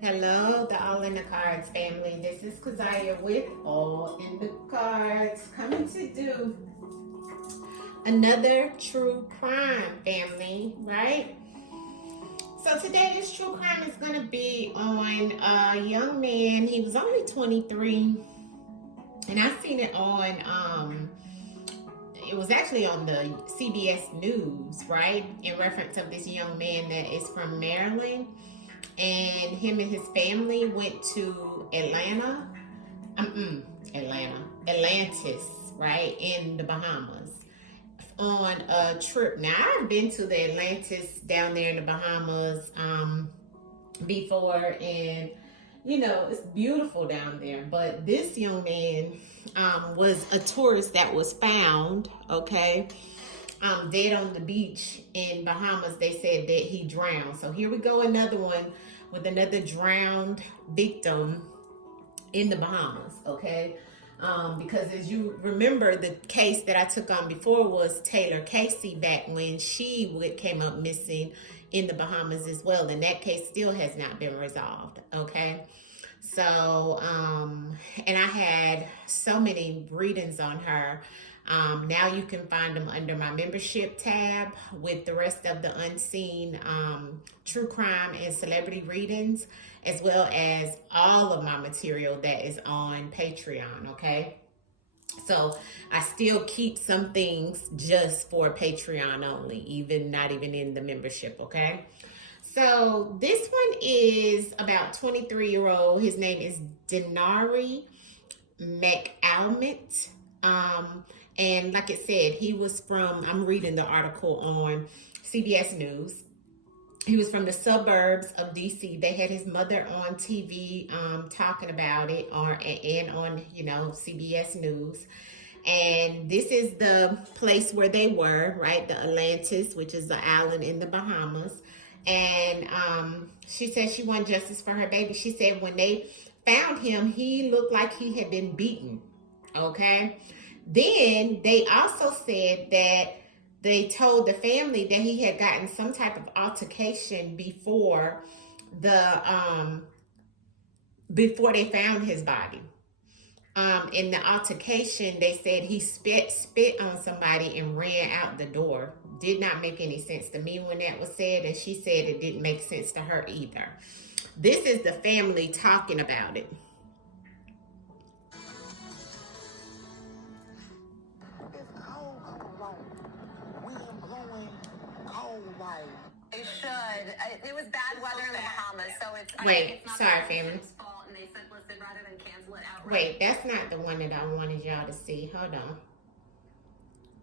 Hello, the All in the Cards family. This is Kazaya with All in the Cards, coming to do another true crime family, right? So today this true crime is going to be on a young man. He was only 23, and I seen it on it was actually on the CBS News, right? In reference of this young man that is from Maryland. And him and his family went to Atlantis, right, in the Bahamas on a trip. Now, I've been to the Atlantis down there in the Bahamas before, and you know, it's beautiful down there. But this young man was a tourist that was found, okay, dead on the beach in Bahamas. They said that he drowned. So here we go, another one with another drowned victim in the Bahamas, okay? Because as you remember, the case that I took on before was Taylor Casey back when she came up missing in the Bahamas as well. And that case still has not been resolved, okay? So, and I had so many readings on her. Now you can find them under my membership tab with the rest of the unseen true crime and celebrity readings, as well as all of my material that is on Patreon, okay? So I still keep some things just for Patreon only, not even in the membership, okay? So this one is about 23-year-old. His name is Dinari Mcalmont. And like it said, he was from, I'm reading the article on CBS News. He was from the suburbs of DC. They had his mother on TV talking about it and on, you know, CBS News. And this is the place where they were, right? The Atlantis, which is the island in the Bahamas. And she said she wanted justice for her baby. She said when they found him, he looked like he had been beaten, okay? Then they also said that they told the family that he had gotten some type of altercation before they found his body. In the altercation, they said he spit on somebody and ran out the door. Did not make any sense to me when that was said, and she said it didn't make sense to her either. This is the family talking about it. They should. It was bad weather in the Bahamas, so it's. Wait, sorry, family. Fault, and they said, listen, rather than cancel it outright. Wait, that's not the one that I wanted y'all to see. Hold on.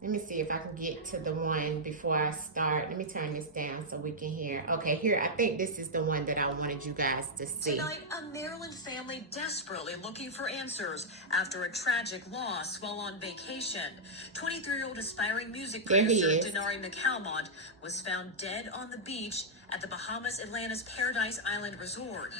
Let me see if I can get to the one before I start. Let me turn this down so we can hear. Okay, here, I think this is the one that I wanted you guys to see. Tonight, a Maryland family desperately looking for answers after a tragic loss while on vacation. 23-year-old aspiring music producer Dinari Mcalmont was found dead on the beach at the Bahamas Atlantis Paradise Island Resort.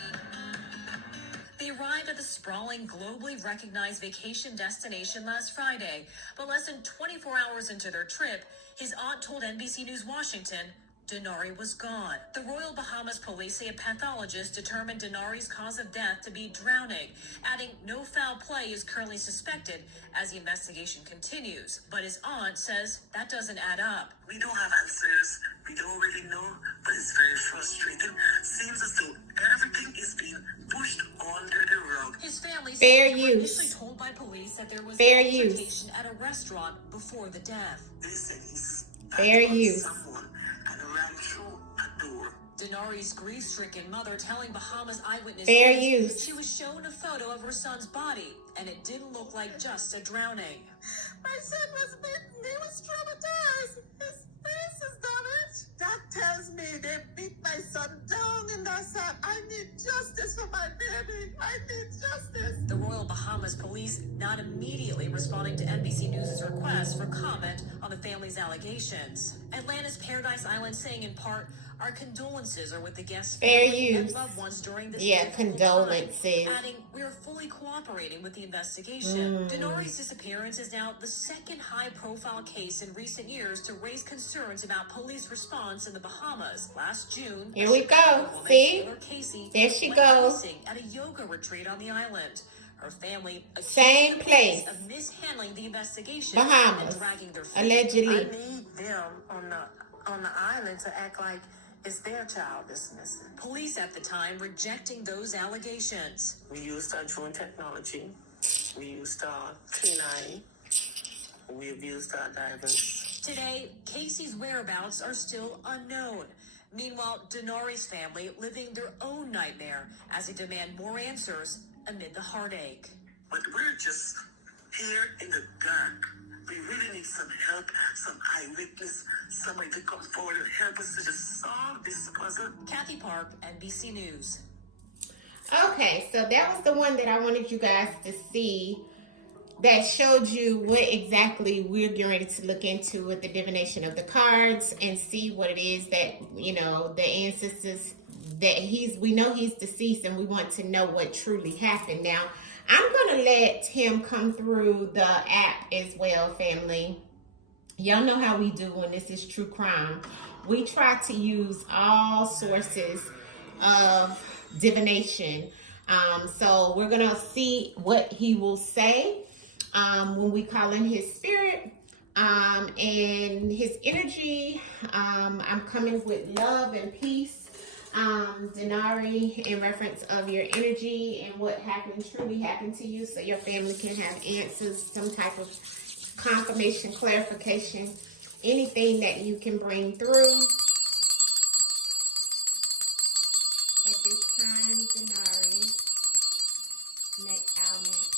They arrived at the sprawling, globally recognized vacation destination last Friday, but less than 24 hours into their trip, his aunt told NBC News Washington Dinari was gone. The Royal Bahamas Police say a pathologist determined Dinari's cause of death to be drowning, adding no foul play is currently suspected as the investigation continues. But his aunt says that doesn't add up. We don't have answers. We don't really know, but it's very frustrating. Seems as though everything is being pushed under the rug. His family said Fair they were use. initially told by police that there was Fair an use. altercation at a restaurant before the death. They said he's Fair use. someone and ran through a door. Dinari's grief-stricken mother telling Bahamas Eyewitness Fair News use. she was shown a photo of her son's body, and it didn't look like just a drowning. My son was bitten. He was traumatized. His face is damaged. That tells me they beat my son down in that side. I need justice for my baby. I need justice. The Royal Bahamas Police not immediately responding to NBC News' request for comment on the family's allegations. Atlantis Paradise Island saying in part, Our condolences are with the guests' Fair family and use. loved ones during this Yeah, difficult condolences. time, adding, we are fully cooperating with the investigation. Dinari's disappearance is now the second high-profile case in recent years to raise concerns about police response in the Bahamas. Last June, Here we go. woman, See? Taylor Casey, There she went goes. missing at a yoga retreat on the island. Her family accused Same the police place. of mishandling the investigation Bahamas. and dragging their feet. I Allegedly. need them on the island to act like it's their child that's missing. Police at the time rejecting those allegations. We used our drone technology. We used our Dinari. We've used our divers. Today, Casey's whereabouts are still unknown. Meanwhile, Dinari's family living their own nightmare as they demand more answers amid the heartache. But we're just here in the dark. We really need some help, some eyewitness, somebody to come forward and help us to just solve this puzzle. Kathy Park, NBC News. Okay, so that was the one that I wanted you guys to see that showed you what exactly we're getting ready to look into with the divination of the cards and see what it is that, you know, the ancestors that we know he's deceased and we want to know what truly happened. Now, I'm going to let him come through the app as well, family. Y'all know how we do when this is true crime. We try to use all sources of divination. So we're going to see what he will say when we call in his spirit and his energy. I'm coming with love and peace. Dinari, in reference of your energy and what happened, truly happened to you, so your family can have answers, some type of confirmation, clarification, anything that you can bring through. At this time, Dinari, Mcalmont,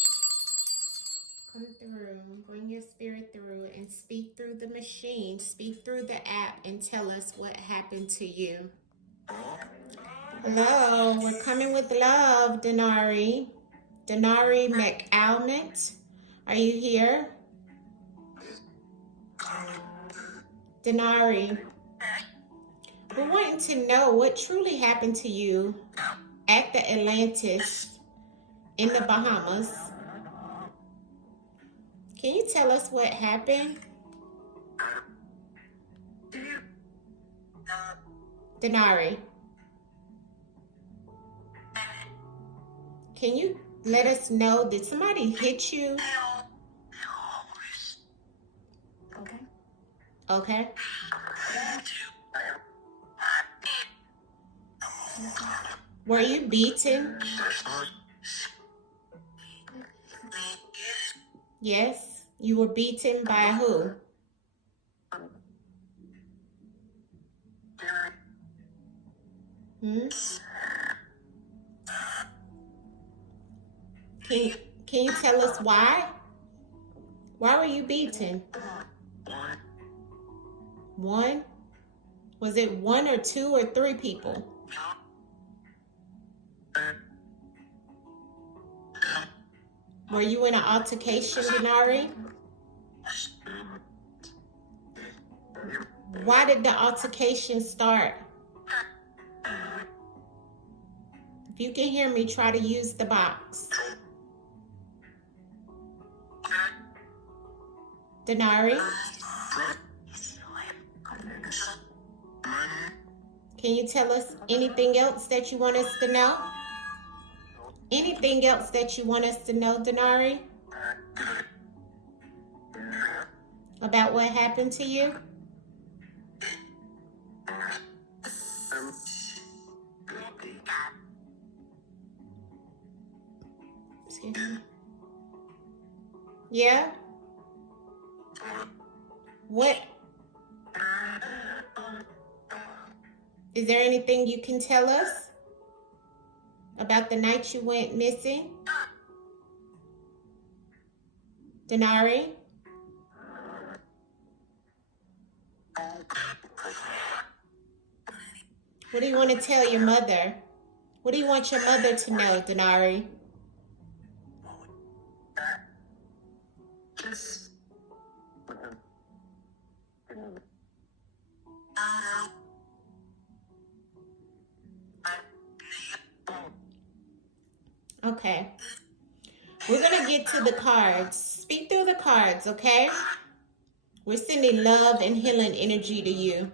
come through, bring your spirit through and speak through the machine, speak through the app and tell us what happened to you. Hello, we're coming with love, Dinari. Dinari Mcalmont, are you here? Dinari, we're wanting to know what truly happened to you at the Atlantis in the Bahamas. Can you tell us what happened? Dinari, can you let us know, did somebody hit you? Okay. Were you beaten? Yes. You were beaten by who? Can you tell us why? Why were you beaten? One? Was it one or two or three people? Were you in an altercation, Dinari? Why did the altercation start? If you can hear me, try to use the box. Dinari? Can you tell us anything else that you want us to know? Anything else that you want us to know, Dinari? About what happened to you? Excuse me. Yeah? What? Is there anything you can tell us about the night you went missing? Dinari? What do you want to tell your mother? What do you want your mother to know, Dinari? Okay. We're going to get to the cards. Speak through the cards, okay? We're sending love and healing energy to you.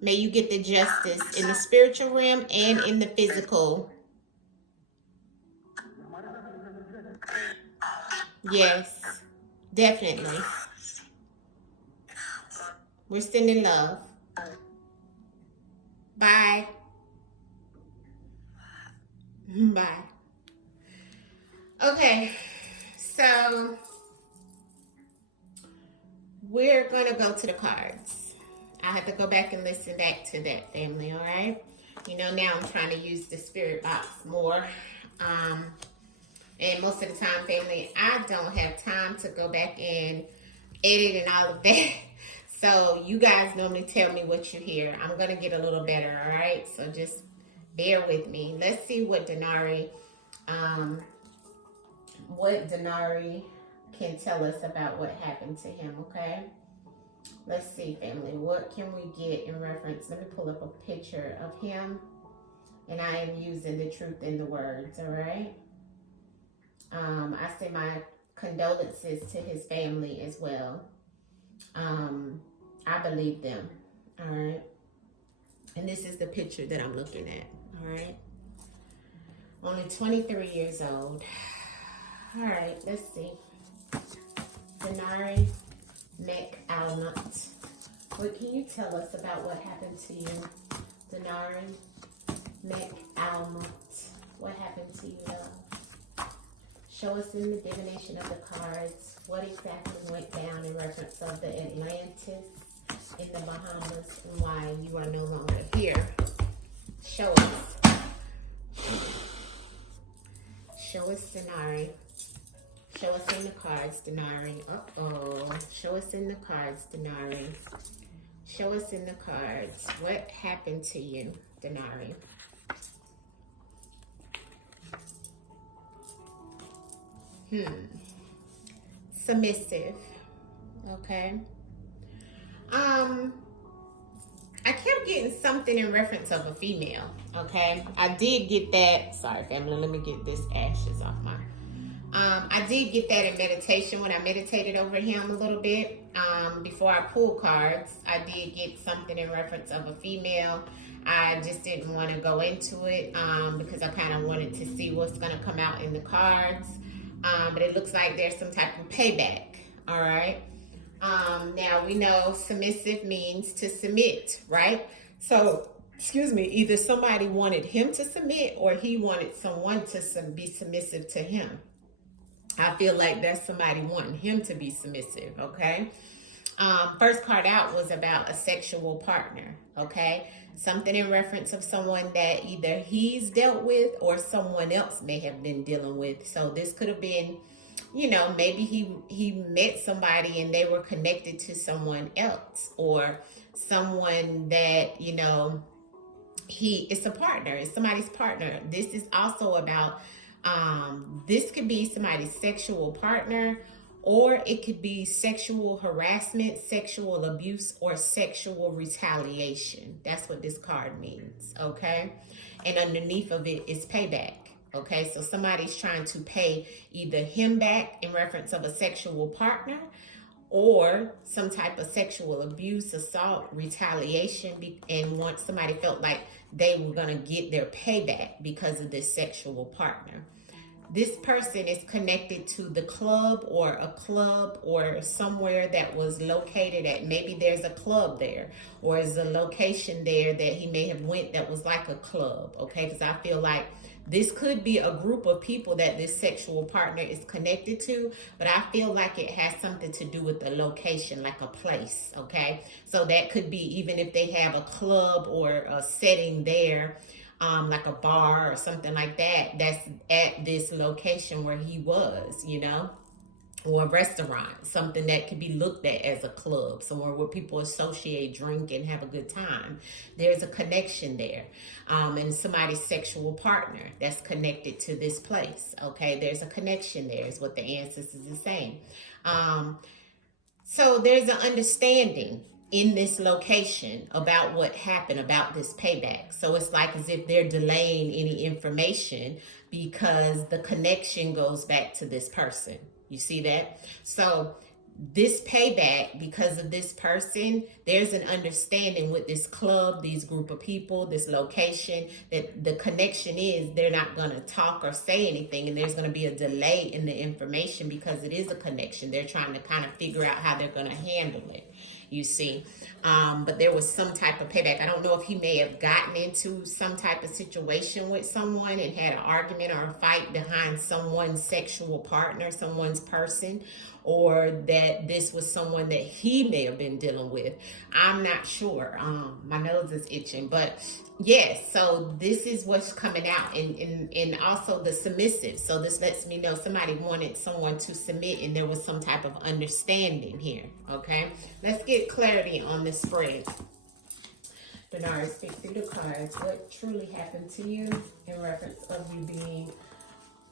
May you get the justice in the spiritual realm and in the physical. Yes, definitely. We're sending love. Bye. Bye. Okay, so we're going to go to the cards. I have to go back and listen back to that, family, all right? You know, now I'm trying to use the spirit box more. And most of the time, family, I don't have time to go back and edit and all of that. So you guys normally tell me what you hear. I'm going to get a little better, all right? So just bear with me. Let's see what Dinari can tell us about what happened to him, okay? Let's see, family. What can we get in reference? Let me pull up a picture of him. And I am using the truth in the words, all right? I send my condolences to his family as well. I believe them, all right? And this is the picture that I'm looking at, all right? Only 23 years old. All right, let's see. Dinari Mcalmont. What can you tell us about what happened to you? Dinari Mcalmont. What happened to you, love? Show us in the divination of the cards what exactly went down in reference of the Atlantis in the Bahamas and why you are no longer here. Show us. Show us, Dinari. Show us in the cards, Dinari. Uh-oh. Show us in the cards, Dinari. Show us in the cards. What happened to you, Dinari? Submissive. Okay. I kept getting something in reference of a female. Okay. I did get that. Sorry, family. Let me get this ashes off my... I did get that in meditation when I meditated over him a little bit. Before I pulled cards, I did get something in reference of a female. I just didn't want to go into it because I kind of wanted to see what's going to come out in the cards. But it looks like there's some type of payback. All right. Now we know submissive means to submit, right? So, excuse me, either somebody wanted him to submit or he wanted someone to be submissive to him. I feel like that's somebody wanting him to be submissive, okay? First card out was about a sexual partner, okay? Something in reference of someone that either he's dealt with or someone else may have been dealing with. So this could have been, you know, maybe he met somebody and they were connected to someone else, or someone that, you know, it's a partner, it's somebody's partner. This is also about, this could be somebody's sexual partner, or it could be sexual harassment, sexual abuse, or sexual retaliation. That's what this card means, okay? And underneath of it is payback, okay? So somebody's trying to pay either him back in reference of a sexual partner, or some type of sexual abuse, assault, retaliation, and once somebody felt like they were going to get their payback because of this sexual partner. This person is connected to the club or somewhere that was located at, maybe there's a club there, or is a location there that he may have went that was like a club, okay? Because I feel like this could be a group of people that this sexual partner is connected to, but I feel like it has something to do with the location, like a place, okay? So that could be even if they have a club or a setting there, like a bar or something like that, that's at this location where he was, you know, or a restaurant, something that could be looked at as a club, somewhere where people associate, drink, and have a good time. There's a connection there. And somebody's sexual partner that's connected to this place, okay? There's a connection there is what the ancestors is saying. So there's an understanding, in this location about what happened, about this payback. So it's like as if they're delaying any information because the connection goes back to this person. You see that? So this payback, because of this person, there's an understanding with this club, these group of people, this location, that the connection is they're not going to talk or say anything, and there's going to be a delay in the information because it is a connection. They're trying to kind of figure out how they're going to handle it, you see. But there was some type of payback. I don't know if he may have gotten into some type of situation with someone and had an argument or a fight behind someone's sexual partner, someone's person, or that this was someone that he may have been dealing with. I'm not sure. My nose is itching, but yes, so this is what's coming out, and also the submissive. So this lets me know somebody wanted someone to submit, and there was some type of understanding here. Okay, let's get clarity on this spread. Dinari, speak through the cards. What truly happened to you in reference of you being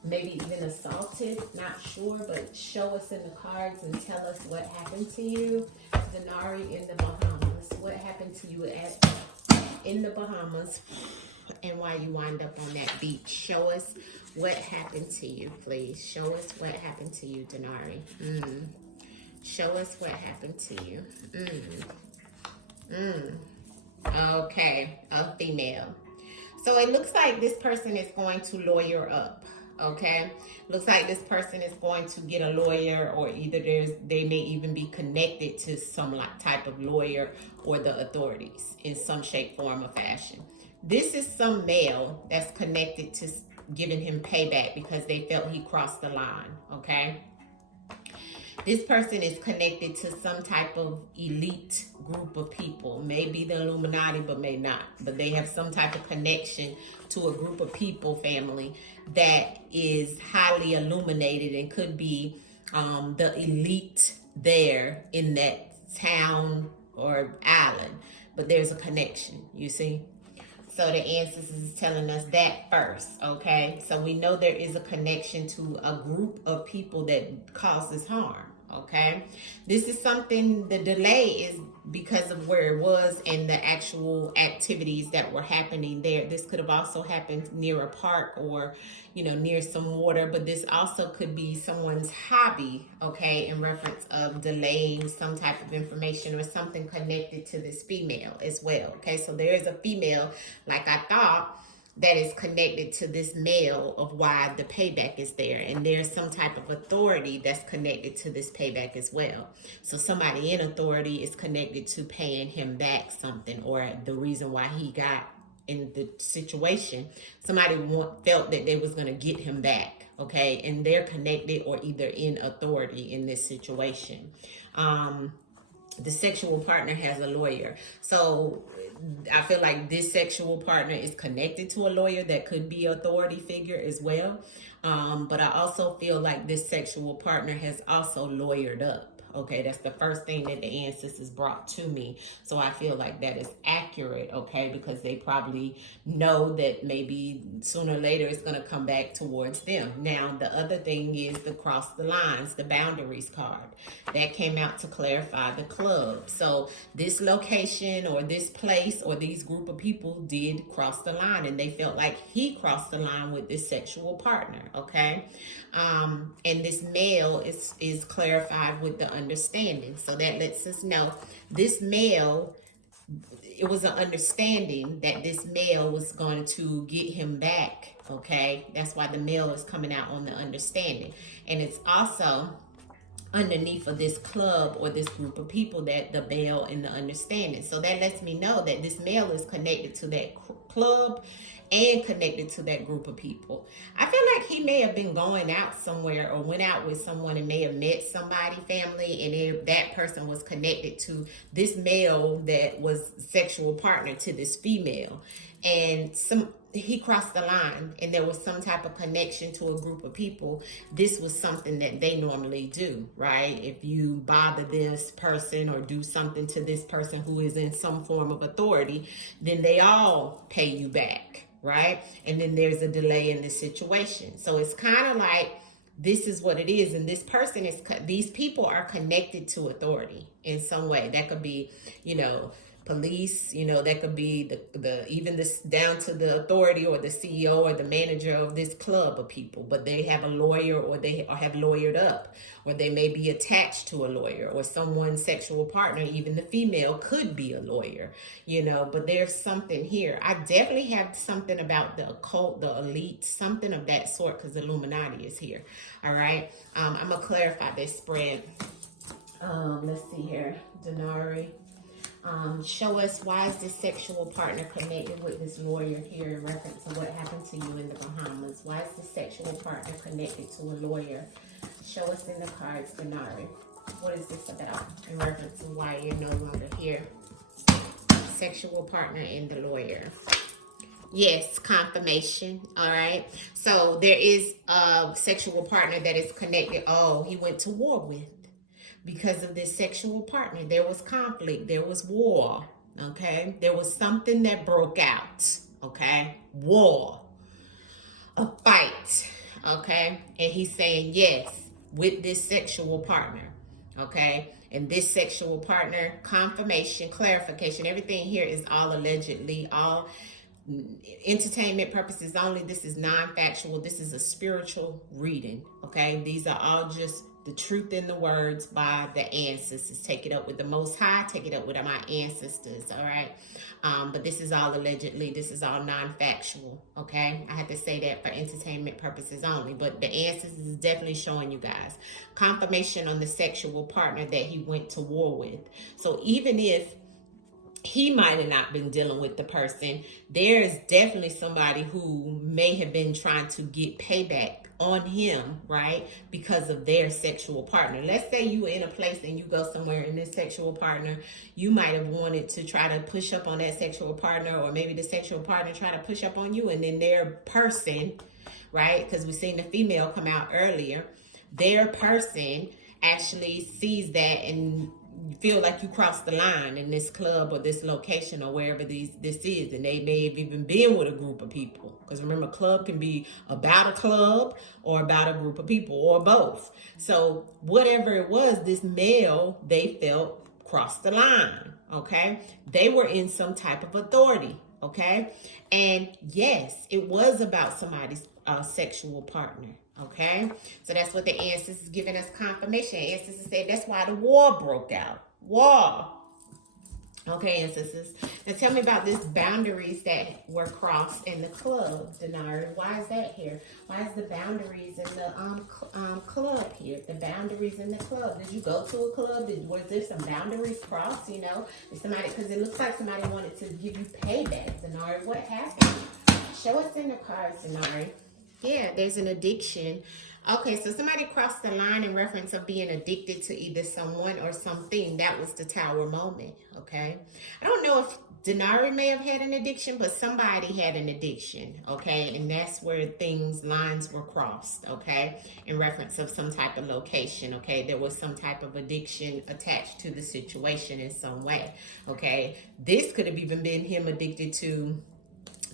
maybe even assaulted? Not sure, but show us in the cards and tell us what happened to you. Dinari in the Bahamas. What happened to you in the Bahamas and why you wind up on that beach? Show us what happened to you, please. Show us what happened to you, Dinari. Show us what happened to you. Okay, a female. So it looks like this person is going to lawyer up. Okay, looks like this person is going to get a lawyer, or either they may even be connected to some type of lawyer or the authorities in some shape, form, or fashion. This is some male that's connected to giving him payback because they felt he crossed the line. Okay, this person is connected to some type of elite group of people, maybe the Illuminati, but may not. But they have some type of connection to a group of people, family, that is highly illuminated and could be the elite there in that town or island. But there's a connection, you see. So the ancestors is telling us that first, okay? So we know there is a connection to a group of people that causes harm, okay? This is something, the delay is because of where it was and the actual activities that were happening there. This could have also happened near a park or, you know, near some water, but this also could be someone's hobby, okay, in reference of delaying some type of information or something connected to this female as well, okay? So there is a female, like I thought, that is connected to this male of why the payback is there. And there's some type of authority that's connected to this payback as well. So somebody in authority is connected to paying him back something, or the reason why he got in the situation. Somebody felt that they was going to get him back, okay? And they're connected or either in authority in this situation. The sexual partner has a lawyer. So I feel like this sexual partner is connected to a lawyer that could be an authority figure as well. But I also feel like this sexual partner has also lawyered up. Okay, that's the first thing that the ancestors brought to me. So I feel like that is accurate, okay, because they probably know that maybe sooner or later it's going to come back towards them. Now, the other thing is the cross the lines, the boundaries card. That came out to clarify the club. So this location or this place or these group of people did cross the line, and they felt like he crossed the line with this sexual partner, okay? And this male is clarified with the understanding. So that lets us know this male, it was an understanding that this male was going to get him back, okay? That's why the male is coming out on the understanding. And it's also underneath of this club or this group of people that the male and the understanding. So that lets me know that this male is connected to that club and connected to that group of people. I feel like he may have been going out somewhere or went out with someone and may have met somebody, family, and if that person was connected to this male that was sexual partner to this female. And he crossed the line and there was some type of connection to a group of people. This was something that they normally do, right? If you bother this person or do something to this person who is in some form of authority, then they all pay you back, right? And then there's a delay in the situation. So it's kind of like this is what it is. And this person is, these people are connected to authority in some way. That could be, you know, police, you know, that could be the even this down to the authority or the CEO or the manager of this club of people, but they have a lawyer, or they have lawyered up, or they may be attached to a lawyer, or someone's sexual partner, even the female could be a lawyer, you know. But there's something here. I definitely have something about the occult, the elite, something of that sort, because Illuminati is here. All right. I'm gonna clarify this spread. Let's see here. Dinari. Show us, why is this sexual partner connected with this lawyer here in reference to what happened to you in the Bahamas? Why is this sexual partner connected to a lawyer? Show us in the cards, Dinari. What is this about in reference to why you're no longer here? Sexual partner and the lawyer. Yes, confirmation. All right. So there is a sexual partner that is connected. Oh, he went to war with. Because of this sexual partner, there was conflict, there was war, okay? There was something that broke out, okay? War, a fight, okay? And he's saying yes with this sexual partner, okay? And this sexual partner, confirmation, clarification, everything here is all allegedly, all entertainment purposes only. This is non-factual. This is a spiritual reading, okay? These are all just the truth in the words by the ancestors. Take it up with the Most High. Take it up with my ancestors, all right? But this is all allegedly. This is all non-factual, okay? I have to say that for entertainment purposes only. But the ancestors is definitely showing you guys. Confirmation on the sexual partner that he went to war with. So even if he might have not been dealing with the person, there's definitely somebody who may have been trying to get payback on him, right? Because of their sexual partner. Let's say you were in a place and you go somewhere and this sexual partner, you might have wanted to try to push up on that sexual partner, or maybe the sexual partner try to push up on you, and then their person, right? Because we've seen the female come out earlier. Their person actually sees that and feel like you crossed the line in this club or this location or wherever this is, and they may have even been with a group of people, because remember, club can be about a club or about a group of people or both. So whatever it was, this male, they felt crossed the line, okay? They were in some type of authority, okay? And yes, it was about somebody's sexual partner. Okay, so that's what the ancestors is giving us confirmation. Ancestors said that's why the war broke out. War. Okay, ancestors. Now tell me about these boundaries that were crossed in the club, Dinari. Why is that here? Why is the boundaries in the club here? The boundaries in the club. Did you go to a club? Was there some boundaries crossed? You know, somebody, because it looks like somebody wanted to give you payback, Dinari. What happened? Show us in the cards, Dinari. Yeah, there's an addiction. Okay, so somebody crossed the line in reference of being addicted to either someone or something. That was the tower moment, okay? I don't know if Dinari may have had an addiction, but somebody had an addiction, okay? And that's where lines were crossed, okay? In reference of some type of location, okay? There was some type of addiction attached to the situation in some way, okay? This could have even been him addicted to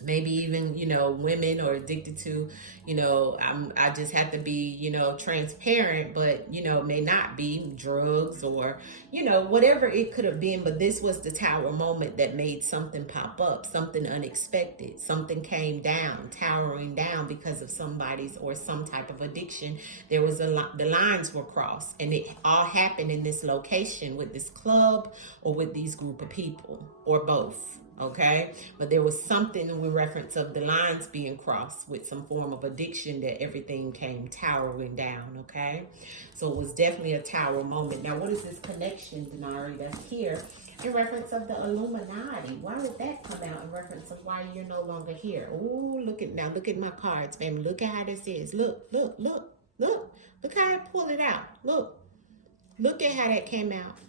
maybe even, you know, women, or addicted to, you know, I just have to be, you know, transparent, but, you know, may not be drugs, or, you know, whatever it could have been. But this was the tower moment that made something pop up, something unexpected, something came down, towering down because of somebody's or some type of addiction. There was the lines were crossed, and it all happened in this location with this club or with these group of people, or both. Okay, but there was something in reference of the lines being crossed with some form of addiction that everything came towering down. Okay, so it was definitely a tower moment. Now, what is this connection, Dinari, that's here in reference of the Illuminati? Why would that come out in reference of why you're no longer here? Oh, look at my cards, family. Look at how this is. Look how I pull it out. Look at how that came out.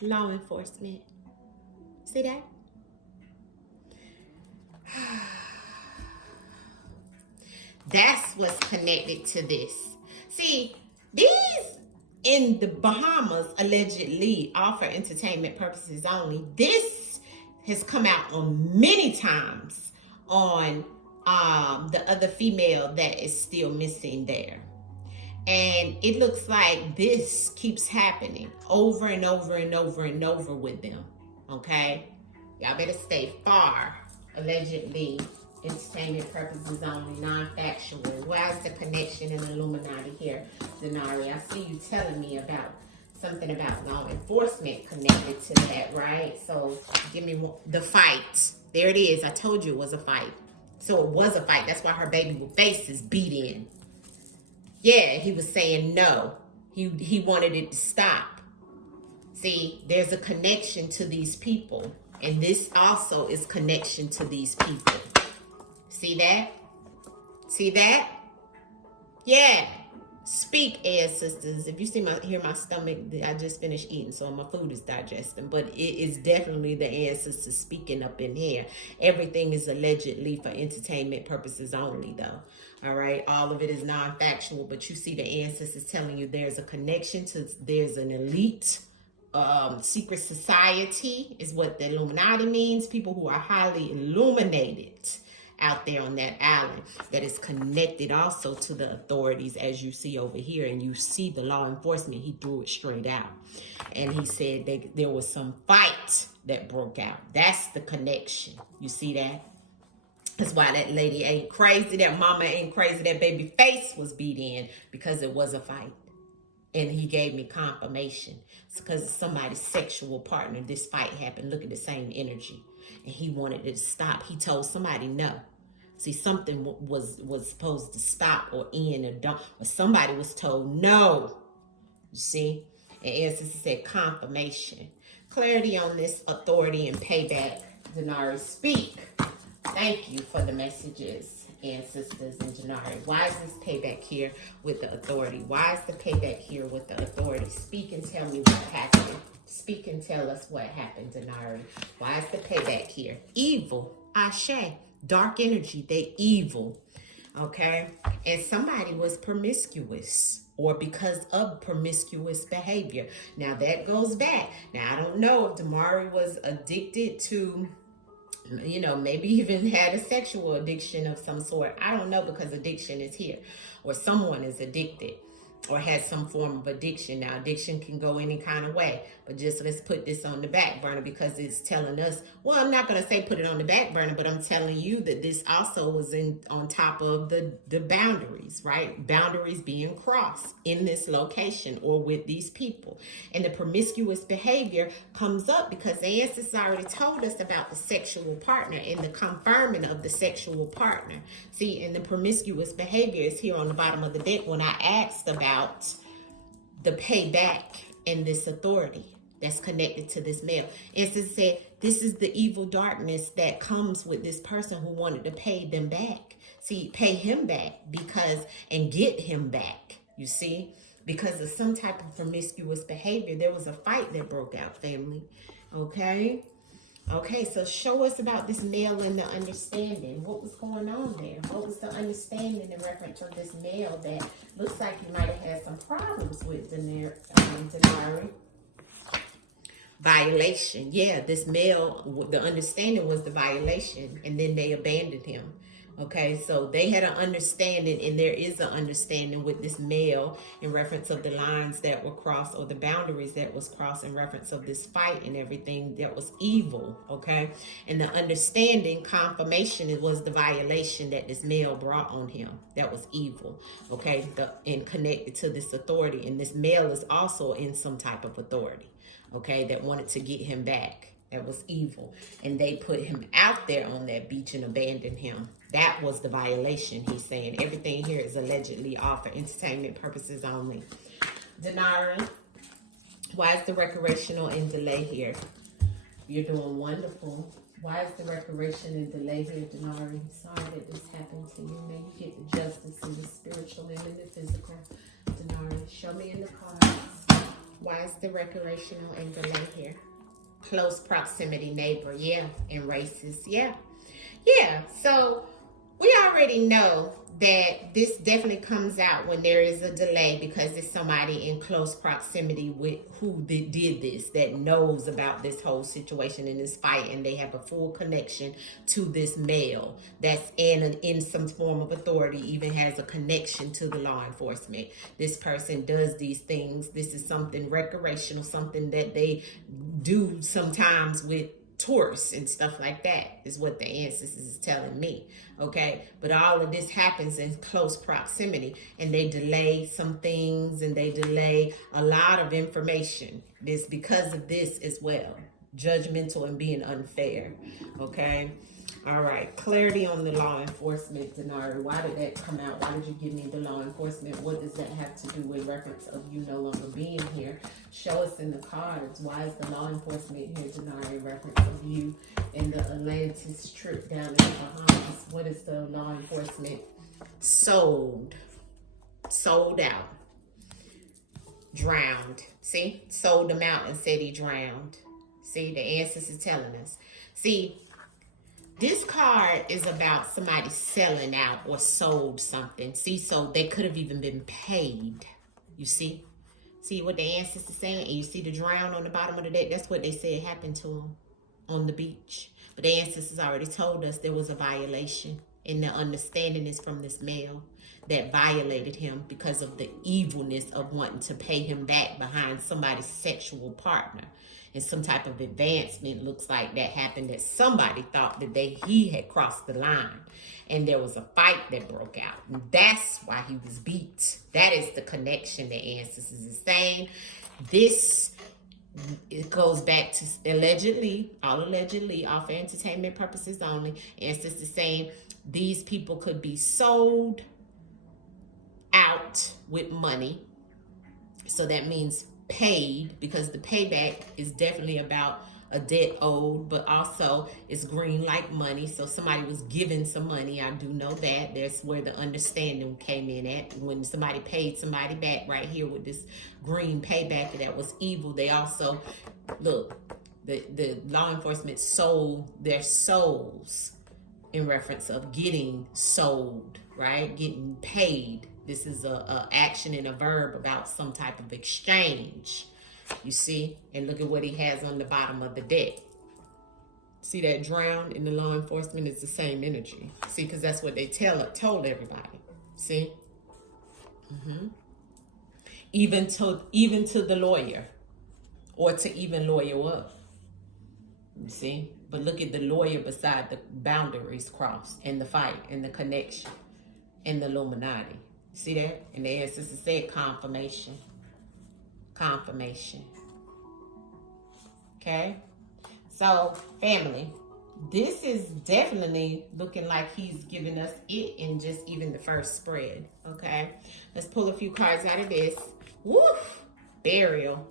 Law enforcement. See that? That's what's connected to this. See, these in the Bahamas allegedly all for entertainment purposes only. This has come out on many times on the other female that is still missing there. And it looks like this keeps happening over and over and over and over with them. Okay? Y'all better stay far. Allegedly, entertainment purposes only, non-factual. Why is the connection in Illuminati here, Dinari? I see you telling me about something about law enforcement connected to that, right? So give me the fight. There it is. I told you it was a fight. So it was a fight. That's why her baby with face is beat in. Yeah, he was saying no. He wanted it to stop. See, there's a connection to these people. And this also is connection to these people. See that? See that? Yeah. Speak, ancestors. If you hear my stomach, I just finished eating, so my food is digesting. But it is definitely the ancestors speaking up in here. Everything is allegedly for entertainment purposes only, though. All right? All of it is non-factual, but you see the ancestors telling you there's a connection to, there's an elite secret society is what the Illuminati means. People who are highly illuminated out there on that island that is connected also to the authorities, as you see over here. And you see the law enforcement, he threw it straight out. And he said that there was some fight that broke out. That's the connection. You see that? That's why that lady ain't crazy. That mama ain't crazy. That baby face was beat in because it was a fight. And he gave me confirmation. It's because of somebody's sexual partner. This fight happened. Look at the same energy. And he wanted it to stop. He told somebody no. See, something was supposed to stop or end or don't. But somebody was told no. You see? And ancestors said confirmation. Clarity on this authority and payback. Dinari, speak. Thank you for the messages, ancestors and Dinari. Why is this payback here with the authority? Why is the payback here with the authority? Speak and tell me what happened. Speak and tell us what happened, Dinari. Why is the payback here? Evil, Ashe, dark energy, they evil, okay? And somebody was promiscuous or because of promiscuous behavior. Now that goes back. Now I don't know if Dinari was addicted to, you know, maybe even had a sexual addiction of some sort. I don't know, because addiction is here, or someone is addicted or has some form of addiction. Now, addiction can go any kind of way, but just let's put this on the back burner because it's telling us, well, I'm not going to say put it on the back burner, but I'm telling you that this also was on top of the boundaries, right? Boundaries being crossed in this location or with these people. And the promiscuous behavior comes up because the ancestors already told us about the sexual partner and the confirming of the sexual partner. See, and the promiscuous behavior is here on the bottom of the deck when I asked about the payback and this authority that's connected to this male. Ancestors said this is the evil darkness that comes with this person who wanted to pay them back. See, pay him back because, and get him back, you see, because of some type of promiscuous behavior. There was a fight that broke out, family. Okay. Okay, so show us about this male and the understanding. What was going on there? What was the understanding in reference to this male that looks like you might have had some problems with, Dinari? Violation. Yeah, this male, the understanding was the violation, and then they abandoned him. Okay, so they had an understanding, and there is an understanding with this male in reference of the lines that were crossed or the boundaries that was crossed in reference of this fight and everything that was evil, okay? And the understanding, confirmation, it was the violation that this male brought on him that was evil, okay? And connected to this authority. And this male is also in some type of authority, okay, that wanted to get him back. That was evil. And they put him out there on that beach and abandoned him. That was the violation, he's saying. Everything here is allegedly all for entertainment purposes only. Dinari, why is the recreational in delay here? You're doing wonderful. Why is the recreation in delay here, Dinari? Sorry that this happened to you. May you get the justice in the spiritual and in the physical. Dinari, show me in the cards. Why is the recreational in delay here? Close proximity neighbor, yeah, and racist, yeah. So we already know that this definitely comes out when there is a delay, because it's somebody in close proximity with who did this, that knows about this whole situation in this fight, and they have a full connection to this male that's in some form of authority, even has a connection to the law enforcement. This person does these things. This is something recreational, something that they do sometimes with tourists and stuff like that, is what the ancestors is telling me. Okay, but all of this happens in close proximity, and they delay some things, and they delay a lot of information. This because of this as well, judgmental and being unfair. Okay, all right, clarity on the law enforcement, Dinari. Why did that come out? Why did you give me the law enforcement? What does that have to do with reference of you no longer being here? Show us in the cards. Why is the law enforcement here, Dinari, reference of you in the Atlantis trip down in the Bahamas? What is the law enforcement? Sold out, drowned. See, sold him out and said he drowned. See, the ancestors telling us. See, this card is about somebody selling out or sold something. See, so they could have even been paid. You see? See what the ancestors saying? And you see the drown on the bottom of the deck? That's what they said happened to them on the beach. But the ancestors already told us there was a violation. And the understanding is from this male that violated him because of the evilness of wanting to pay him back behind somebody's sexual partner. And some type of advancement looks like that happened, that somebody thought that he had crossed the line. And there was a fight that broke out. And that's why he was beat. That is the connection the ancestors is saying. This, it goes back to allegedly, all for entertainment purposes only. Ancestors saying these people could be sold out with money. So that means paid, because the payback is definitely about a debt owed, but also it's green like money. So somebody was given some money. I do know that. That's where the understanding came in at. When somebody paid somebody back right here with this green payback that was evil. They also, look, the law enforcement sold their souls in reference of getting sold, right? Getting paid. This is a action and a verb about some type of exchange. You see? And look at what he has on the bottom of the deck. See that drowned in the law enforcement is the same energy. See, because that's what they told everybody. See? Even to the lawyer, or to even lawyer up. You see? But look at the lawyer beside the boundaries crossed, and the fight, and the connection, and the Illuminati. See that? And the ancestors said confirmation. Confirmation. Okay? So, family, this is definitely looking like he's giving us it in just even the first spread. Okay? Let's pull a few cards out of this. Woof! Burial.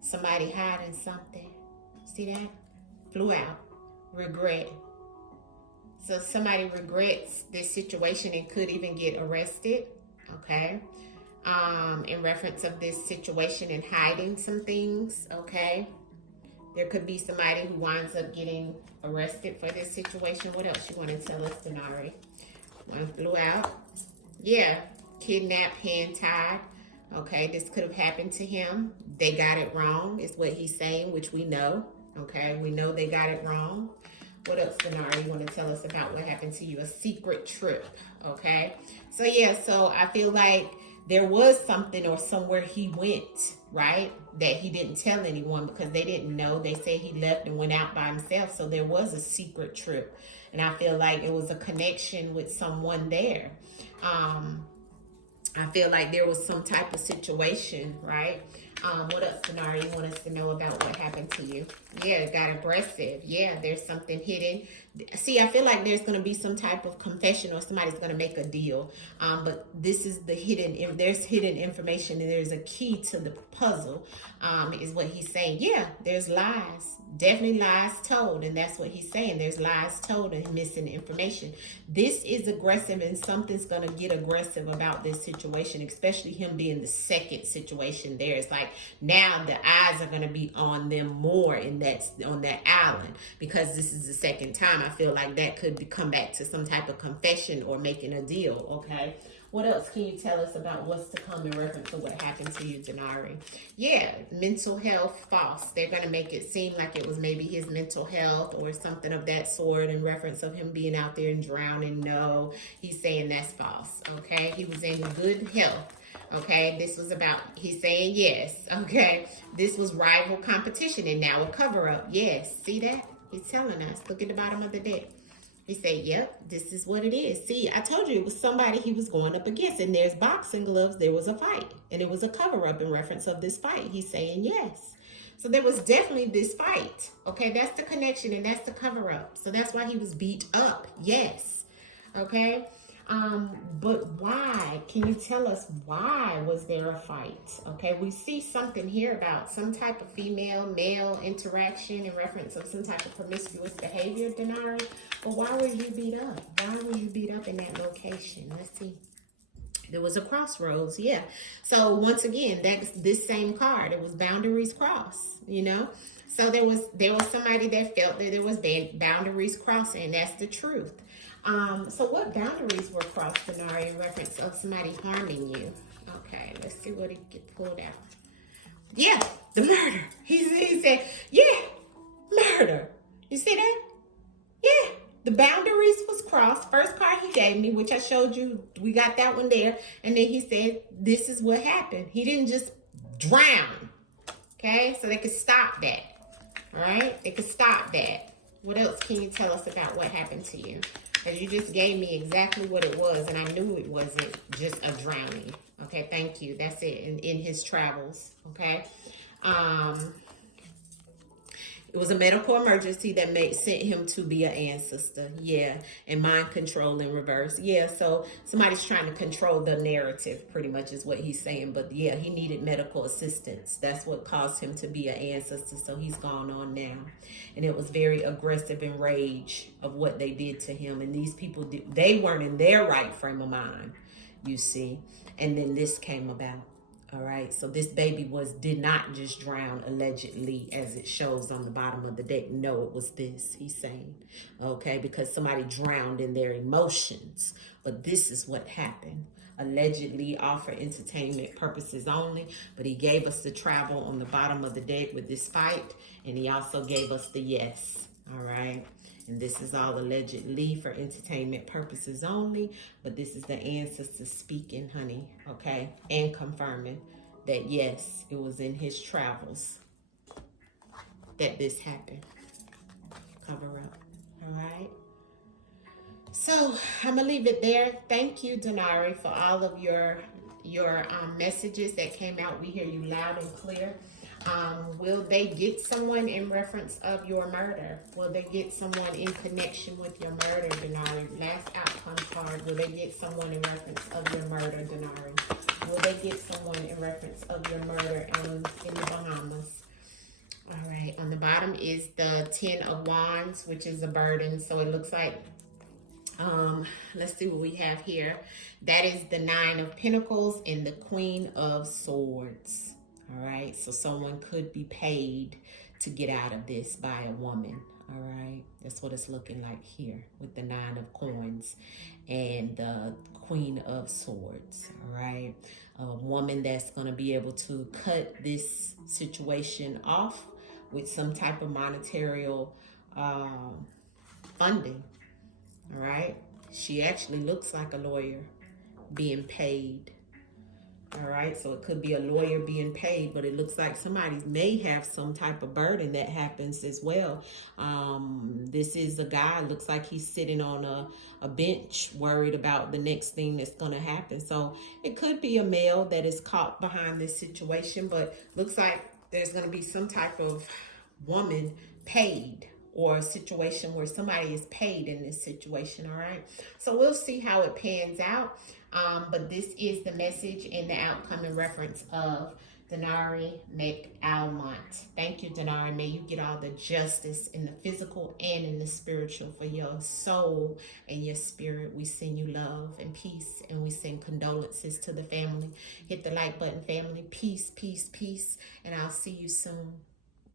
Somebody hiding something. See that? Flew out. Regret. So somebody regrets this situation and could even get arrested. Okay, in reference of this situation and hiding some things. Okay, there could be somebody who winds up getting arrested for this situation. What else you want to tell us, Dinari? One flew out. Yeah, kidnapped, hand tied. Okay, this could have happened to him. They got it wrong, is what he's saying, which we know. Okay, we know they got it wrong. What else, Dinari, you want to tell us about what happened to you? A secret trip, okay? So, yeah, so I feel like there was something or somewhere he went, right, that he didn't tell anyone because they didn't know. They say he left and went out by himself, so there was a secret trip. And I feel like it was a connection with someone there. I feel like there was some type of situation, right? What else, Dinari, you want us to know about what happened to you? Yeah, it got aggressive. Yeah, there's something hidden. See, I feel like there's going to be some type of confession or somebody's going to make a deal. But this is the hidden, if there's hidden information and there's a key to the puzzle, is what he's saying. Yeah, there's lies. Definitely lies told. And that's what he's saying. There's lies told and missing information. This is aggressive and something's going to get aggressive about this situation, especially him being the second situation there. It's like like now the eyes are going to be on them more on that island, because this is the second time. I feel like that could come back to some type of confession or making a deal. Okay. What else can you tell us about what's to come in reference to what happened to you, Dinari? Yeah, mental health, false. They're going to make it seem like it was maybe his mental health or something of that sort in reference of him being out there and drowning. No, he's saying that's false, okay? He was in good health, okay? This was about, he's saying yes, okay? This was rival competition and now a cover-up. Yes, see that? He's telling us. Look at the bottom of the deck. He said, yep, this is what it is. See, I told you it was somebody he was going up against. And there's boxing gloves. There was a fight. And it was a cover-up in reference of this fight. He's saying yes. So there was definitely this fight. Okay, that's the connection and that's the cover-up. So that's why he was beat up. Yes. Okay. But why? Can you tell us why was there a fight? Okay, we see something here about some type of female-male interaction in reference of some type of promiscuous behavior, Dinari. But why were you beat up? Why were you beat up in that location? Let's see. There was a crossroads, yeah. So once again, that's this same card. It was boundaries cross, you know. So there was somebody that felt that there was boundaries crossing. That's the truth. So what boundaries were crossed, Dinari, in reference of somebody harming you? Okay, let's see what he get pulled out. Yeah, the murder. He said, yeah, murder. You see that? Yeah, the boundaries was crossed. First card he gave me, which I showed you, we got that one there. And then he said, this is what happened. He didn't just drown. Okay, so they could stop that. All right, they could stop that. What else can you tell us about what happened to you? Because you just gave me exactly what it was, and I knew it wasn't just a drowning. Okay, thank you. That's it. In his travels, okay? It was a medical emergency that sent him to be an ancestor. Yeah, and mind control in reverse. Yeah, so somebody's trying to control the narrative, pretty much is what he's saying. But yeah, he needed medical assistance. That's what caused him to be an ancestor. So he's gone on now. And it was very aggressive and rage of what they did to him. And these people, they weren't in their right frame of mind, you see. And then this came about. All right, so this baby did not just drown allegedly as it shows on the bottom of the deck. No, it was this, he's saying, okay, because somebody drowned in their emotions. But this is what happened. Allegedly, all for entertainment purposes only. But he gave us the travel on the bottom of the deck with this fight. And he also gave us the yes, all right. And this is all allegedly for entertainment purposes only. But this is the ancestors speaking, honey, okay? And confirming that, yes, it was in his travels that this happened. Cover up, all right? So I'm going to leave it there. Thank you, Dinari, for all of your messages that came out. We hear you loud and clear. Will they get someone in reference of your murder? Will they get someone in connection with your murder, Dinari? Last outcome card. Will they get someone in reference of your murder, Dinari? Will they get someone in reference of your murder in the Bahamas? All right. On the bottom is the 10 of Wands, which is a burden. So it looks like, let's see what we have here. That is the 9 of Pentacles and the Queen of Swords. All right, so someone could be paid to get out of this by a woman. All right, that's what it's looking like here with the 9 of Coins and the Queen of Swords. All right, a woman that's going to be able to cut this situation off with some type of monetary funding. All right, she actually looks like a lawyer being paid. All right, so it could be a lawyer being paid, but it looks like somebody may have some type of burden that happens as well. This is a guy, looks like he's sitting on a bench worried about the next thing that's going to happen. So it could be a male that is caught behind this situation, but looks like there's going to be some type of woman paid or a situation where somebody is paid in this situation, all right? So we'll see how it pans out. But this is the message and the outcome in reference of Dinari Mcalmont. Thank you, Dinari. May you get all the justice in the physical and in the spiritual for your soul and your spirit. We send you love and peace, and we send condolences to the family. Hit the like button, family. Peace, peace, peace, and I'll see you soon.